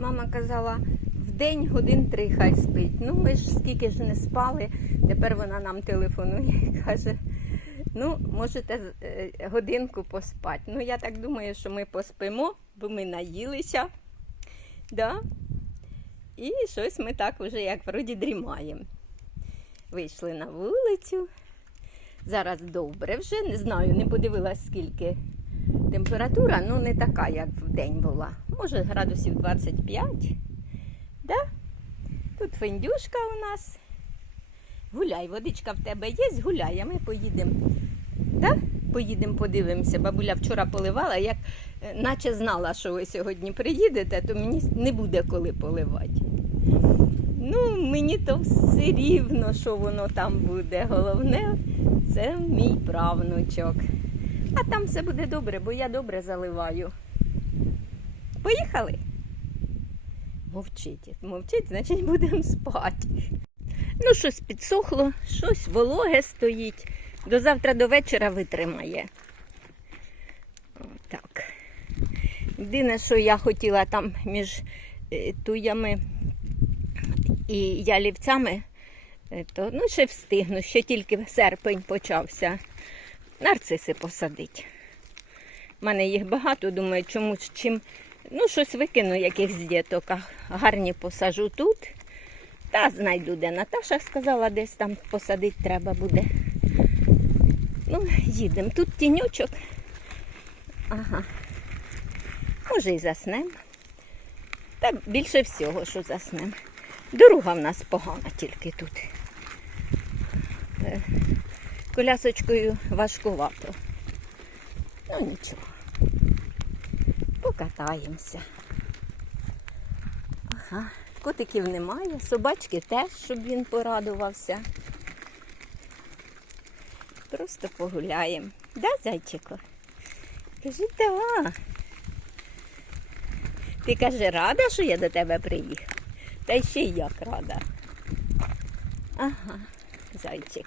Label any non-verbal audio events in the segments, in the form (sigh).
мама казала, в день годин три хай спить. Ну, ми ж скільки ж не спали. Тепер вона нам телефонує і каже, ну, можете е, годинку поспати. Ну, я так думаю, що ми поспимо, бо ми наїлися. Да? І щось ми так вже як вроді дрімаємо. Вийшли на вулицю. Зараз добре вже, не знаю, не подивилась скільки температура, ну не така, як в день була. Може, градусів 25. Да? Тут фендюшка у нас. Гуляй, водичка в тебе є, гуляй, а ми поїдемо. Да? Поїдемо, подивимося. Бабуля вчора поливала, як е, наче знала, що ви сьогодні приїдете, то мені не буде коли поливати. Ну, мені то все рівно, що воно там буде. Головне, це мій правнучок. А там все буде добре, бо я добре заливаю. Поїхали? Мовчить. Мовчить, значить будемо спати. Ну, щось підсохло, щось вологе стоїть. До завтра до вечора витримає. Так. Єдине, що я хотіла там між е, туями і ялівцями, е, то ну, ще встигну, ще тільки серпень почався. Нарциси посадить. У мене їх багато, думаю, чому чим. Ну, щось викину, якихось діток, гарні посажу тут. Та знайду, де Наташа сказала, десь там посадити треба буде. Ну, їдемо. Тут тіньочок. Ага. Може і заснемо. Та більше всього, що заснемо. Дорога в нас погана тільки тут. Колясочкою важкувато. Ну нічого. Покатаємося. Ага, котиків немає, собачки теж, щоб він порадувався. Просто погуляємо. Да, зайчику? Кажи, да. Ти каже, рада, що я до тебе приїхав? Та ще й як рада. Ага, зайчик.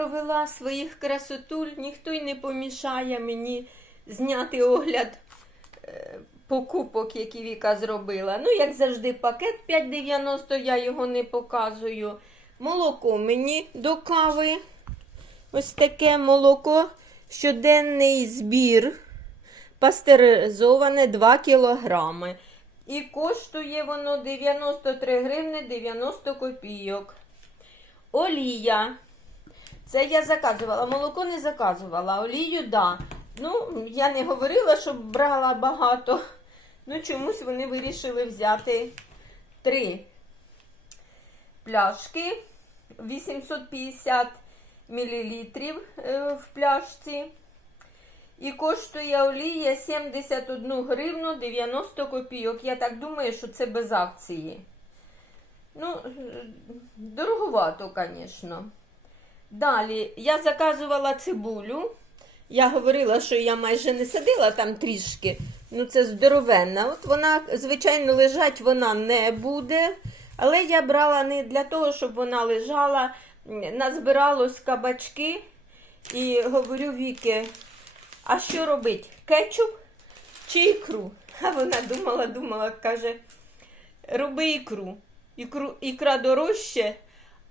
Провела своїх красотуль, ніхто й не помішає мені зняти огляд е, покупок, які Віка зробила. Ну, як завжди, пакет 5,90, я його не показую. Молоко мені до кави. Ось таке молоко, щоденний збір, пастеризоване 2 кілограми. І коштує воно 93 гривни 90 копійок. Олія. Це я заказувала. Молоко не заказувала. Олію, да. Ну, я не говорила, щоб брала багато. Ну, чомусь вони вирішили взяти три пляшки 850 мл в пляшці. І коштує олія 71 гривну 90 копійок. Я так думаю, що це без акції. Ну, дороговато, звісно. Далі я заказувала цибулю. Я говорила, що я майже не садила там трішки. Ну, це здоровенна. От вона, звичайно, лежать вона не буде. Але я брала не для того, щоб вона лежала. Назбиралось кабачки. І говорю Віки, а що робить? Кетчуп чи ікру? А вона думала, думала, каже, роби ікру. Ікру ікра дорожче,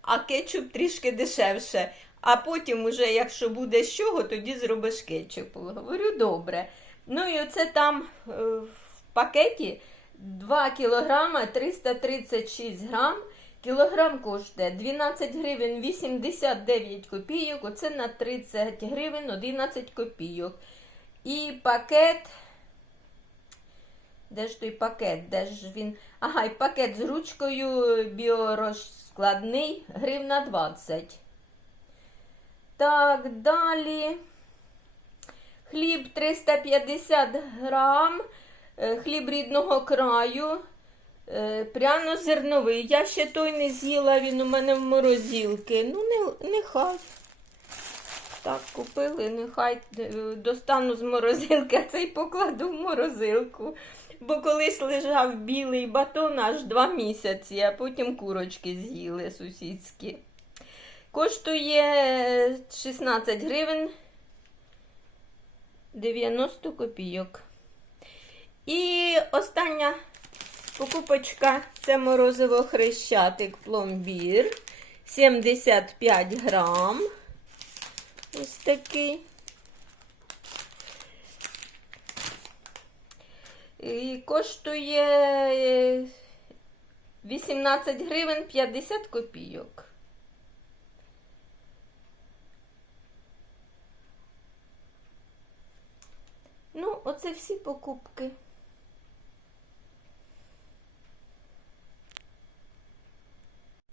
а кетчуп трішки дешевше. А потім, уже, якщо буде з чого, тоді зробиш кетчуп. Говорю, добре. Ну і оце там е, в пакеті 2 кілограма 336 грам. Кілограм коштує 12 гривень 89 копійок. Оце на 30 гривень 11 копійок. І пакет. Де ж той пакет? Де ж він? Ага, і пакет з ручкою біорозкладний, гривна 20. Так, далі. Хліб 350 грам, е, хліб рідного краю, е, пряно-зерновий. Я ще той не з'їла, він у мене в морозилки. Ну, не, нехай. Так, купили, нехай е, достану з морозилки, а цей покладу в морозилку. Бо колись лежав білий батон аж два місяці, а потім курочки з'їли сусідські. Коштує 16 гривень 90 копійок. І остання покупочка це морозиво хрещатик пломбір. 75 грам. Ось такий. І коштує е, 18 гривень 50 копійок. Ну, оце всі покупки.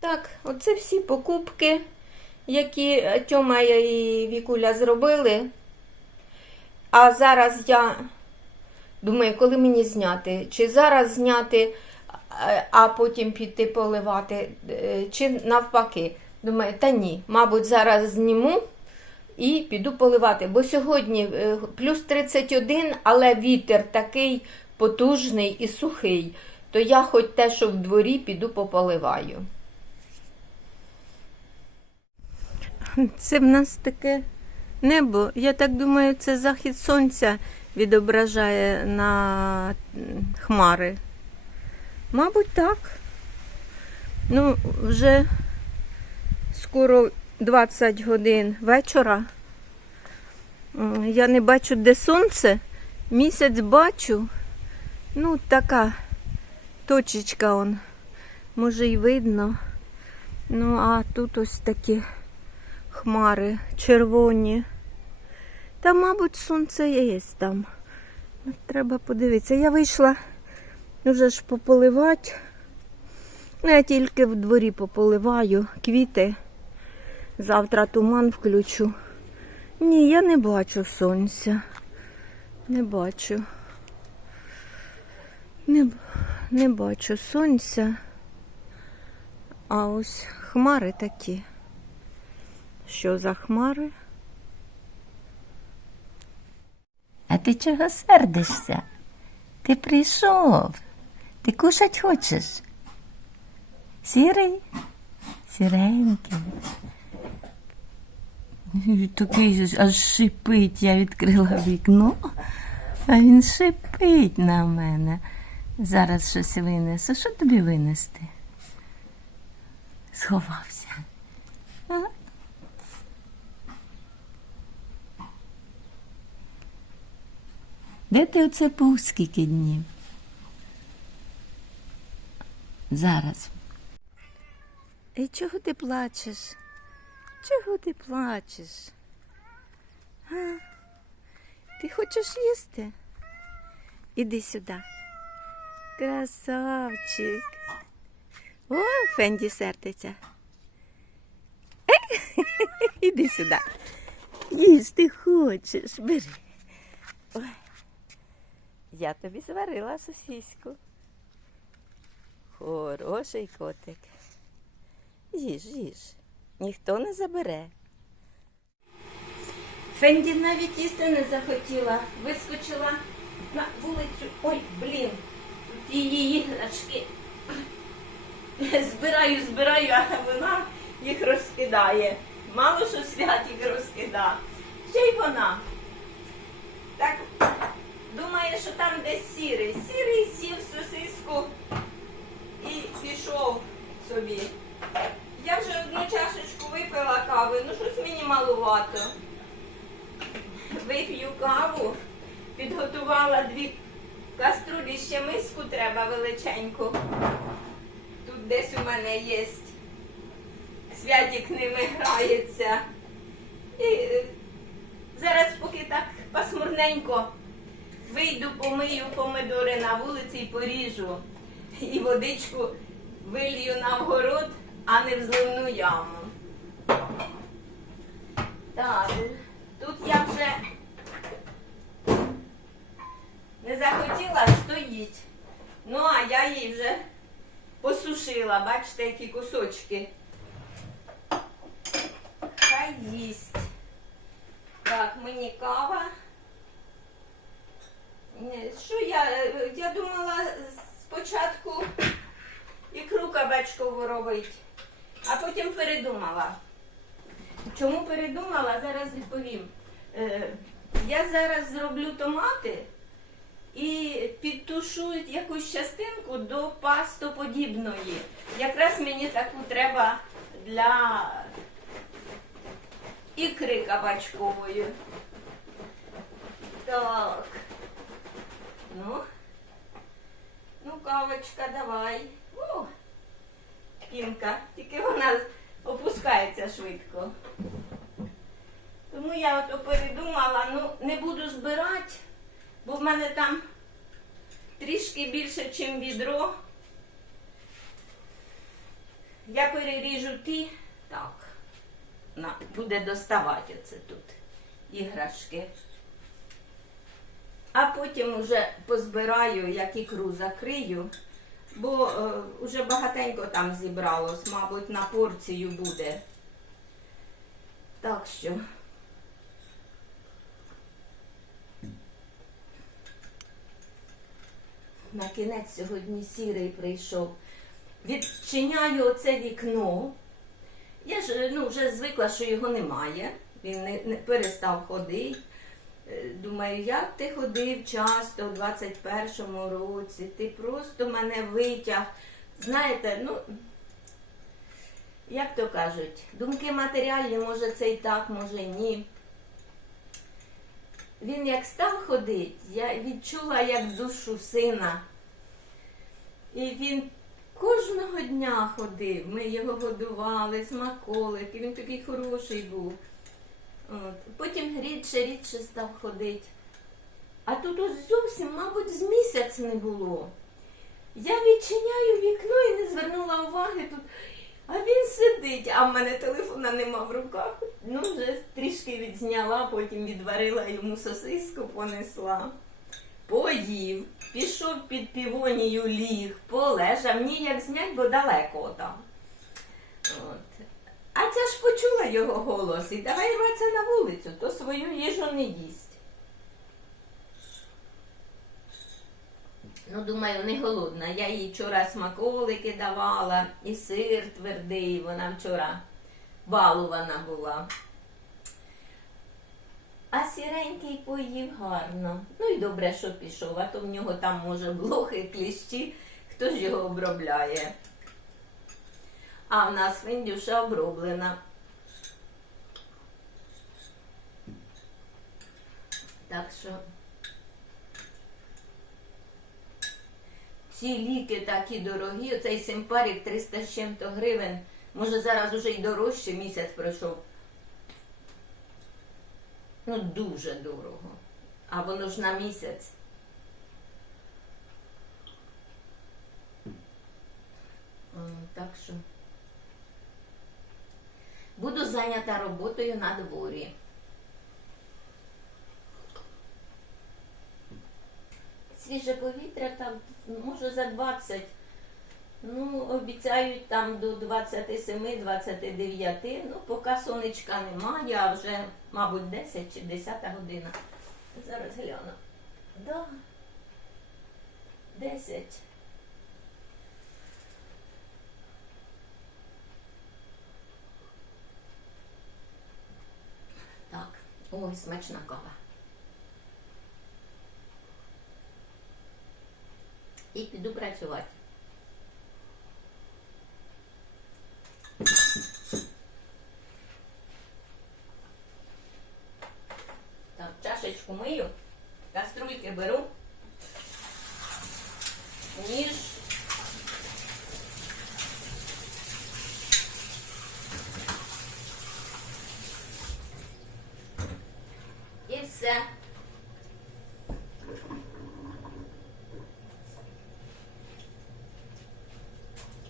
Так, оце всі покупки, які Тьома і Вікуля зробили. А зараз я думаю, коли мені зняти? Чи зараз зняти, е, а потім піти поливати, е, чи навпаки. Думаю, та ні, мабуть, зараз зніму і піду поливати. Бо сьогодні е, плюс 31, але вітер такий потужний і сухий. То я хоч те, що в дворі, піду пополиваю. Це в нас таке небо. Я так думаю, це захід сонця відображає на хмари. Мабуть, так. Ну, вже скоро 20 годин вечора. Я не бачу, де сонце. Місяць бачу. Ну, така точечка он. Може й видно. Ну, а тут ось такі хмари червоні. Та, мабуть, сонце є там. Треба подивитися. Я вийшла вже ж пополивати. Ну, я тільки в дворі пополиваю квіти. Завтра туман включу. Ні, я не бачу сонця. Не бачу. Не, не бачу сонця. А ось хмари такі. Що за хмари? А ти чого сердишся? Ти прийшов. Ти кушать хочеш? Сірий? Сіренький. Такий аж шипить, я відкрила вікно, а він шипить на мене. Зараз щось винесу. Що тобі винести? Сховався. А? Де ти оце був скільки днів? Зараз. І чого ти плачеш? Чого ти плачеш? А? Ти хочеш їсти? Іди сюди. Красавчик. О, Фенді сердиться. (laughs) Іди сюди. Їсти хочеш, бери. Ой. Я тобі зварила сосиську. Хороший котик. Їж, їж. Ніхто не забере. Фенді навіть їсти не захотіла. Вискочила на вулицю. Ой, блін. Тут її іграшки. Збираю, збираю, а вона їх розкидає. Мало що святик розкида. Ще й вона. Так думає, що там десь сірий. Сірий сів сосиску і пішов собі. Я вже одну чашечку випила кави, ну щось мені малувато. Вип'ю каву, підготувала дві каструлі, ще миску треба величеньку. Тут десь у мене є. Святік ними грається. І е, зараз, поки так пасмурненько, вийду, помию помидори на вулиці і поріжу. І водичку вилью на вгород, а не в зливну яму. Так, тут я вже не захотіла, стоїть. Ну, а я її вже посушила, бачите, які кусочки. Хай їсть. Так, мені кава. Що я? е, Я думала спочатку ікру кабачкову робити, а потім передумала. Чому передумала, зараз відповім. Е, Я зараз зроблю томати і підтушу якусь частинку до пастоподібної. Якраз мені таку треба для ікри кабачкової. Так. Ну. Ну, кавочка, давай. О, пінка. Тільки вона опускається швидко. Тому я ото передумала, ну не буду збирати, бо в мене там трішки більше, ніж відро. Я переріжу ті, так, на, буде доставати оце тут іграшки. А потім уже позбираю, як ікру закрию, бо е, вже багатенько там зібралось, мабуть, на порцію буде. Так що. На кінець сьогодні сірий прийшов. Відчиняю оце вікно. Я ж ну, вже звикла, що його немає. Він не, не перестав ходити. Думаю, як ти ходив часто в 21-му році, ти просто мене витяг. Знаєте, ну, як то кажуть, думки матеріальні, може це і так, може ні. Він як став ходити, я відчула як душу сина. І він кожного дня ходив. Ми його годували, смаколики, він такий хороший був. От. Потім рідше, рідше став ходити. А тут ось зовсім, мабуть, з місяць не було. Я відчиняю вікно і не звернула уваги тут. А він сидить, а в мене телефона нема в руках. Ну, вже трішки відзняла, потім відварила йому сосиску, понесла. Поїв, пішов під півонію, ліг, полежав, ніяк знять, бо далеко там. От. А ця ж почула його голос і давай рватися на вулицю, то свою їжу не їсть. Ну, думаю, не голодна. Я їй вчора смаколики давала і сир твердий. Вона вчора балувана була. А сіренький поїв гарно. Ну і добре, що пішов, а то в нього там, може, блохи, кліщі, хто ж його обробляє. А в нас фіндюша оброблена. Так що. Ці ліки такі дорогі, оцей симпарік 300 з чим-то гривень. Може зараз уже й дорожче місяць пройшов. Ну, дуже дорого. А воно ж на місяць. Так що буду зайнята роботою на дворі. свіже повітря там, може за 20. Ну, обіцяють там до 27-29. Ну, поки сонечка немає, а вже, мабуть, 10 чи 10 година. Зараз гляну. Да. 10. Так, ой, смачна кава. і піду працювати. Так, чашечку мию, каструльки беру, ніж. І все.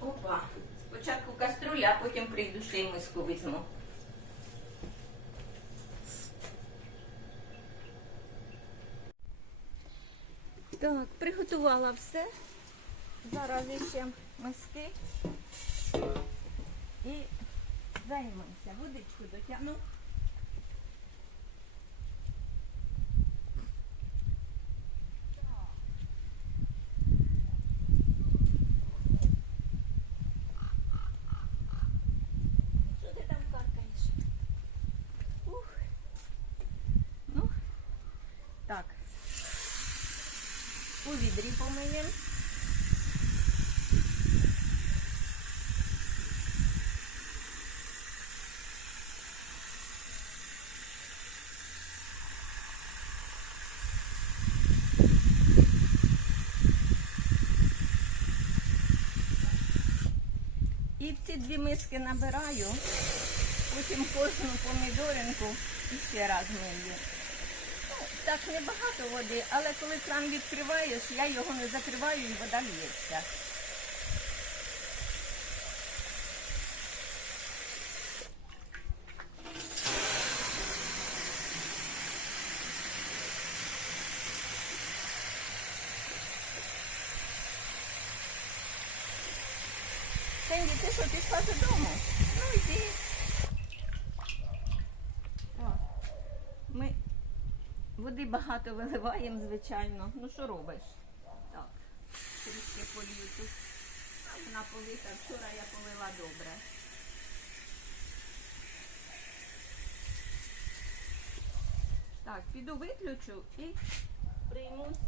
Опа. Спочатку каструлю, а потім прийду ще й миску візьму. Так, приготувала все. Зараз ще миски. І займемося. Водичку дотягну. Що ти там каркаєш? Ух. Ну, відрі помиємо. І в ці дві миски набираю, потім кожну помідоринку і ще раз мию. Так небагато води, але коли кран відкриваєш, я його не закриваю і вода лється. Сенді, ти що, пішла додому? Ну йди. О, ми води багато виливаємо, звичайно. Ну що робиш? Так, трішки полью тут. Вона полита. Вчора я полила добре. Так, піду виключу і приймусь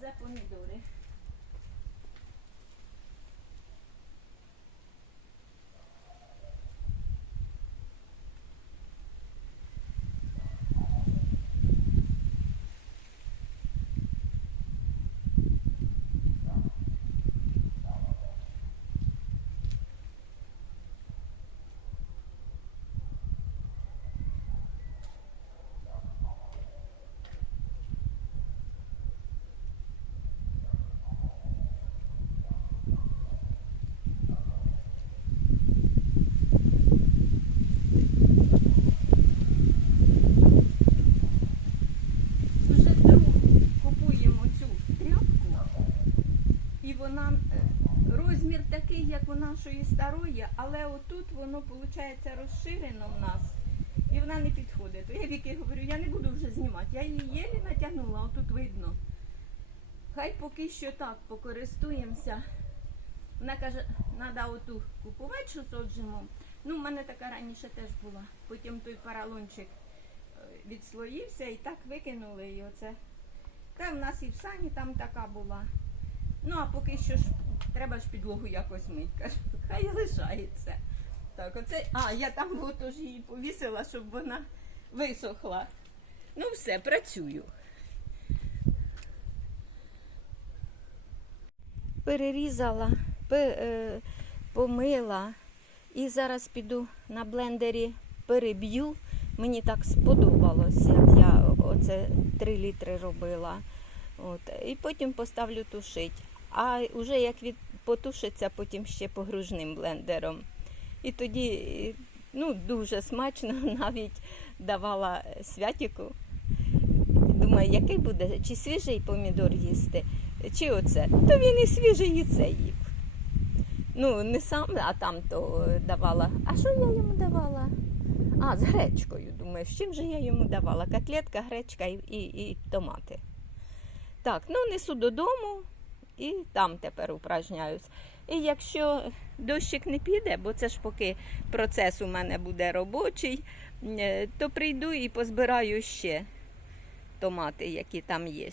за помідори. Вона е, розмір такий, як у нашої старої, але отут воно виходить розширено в нас. І вона не підходить. То я Віки говорю, я не буду вже знімати. Я її єлі натягнула, отут видно. Хай поки що так покористуємося. Вона каже, треба оту купувати, що соджимо. Ну, в мене така раніше теж була. Потім той паралончик е, відслоївся і так викинули і оце. Та в нас і в сані там така була. Ну, а поки що ж треба ж підлогу якось мить. Хай лишається. Так, оце. А, я там отож її повісила, щоб вона висохла. Ну, все, працюю. Перерізала, е, помила. І зараз піду на блендері переб'ю. Мені так сподобалось, як я оце 3 літри робила. От. І потім поставлю тушить. А вже як від потушиться, потім ще погружним блендером. І тоді ну, дуже смачно (laughs) навіть давала святіку. Думаю, який буде, чи свіжий помідор їсти, чи оце. То він і свіжий, і це їв. Ну, не сам, а там то давала. А що я йому давала? А, з гречкою, думаю, з чим же я йому давала? Котлетка, гречка і, і, і томати. Так, ну несу додому і там тепер упражняюсь. І якщо дощик не піде, бо це ж поки процес у мене буде робочий, е, то прийду і позбираю ще томати, які там є.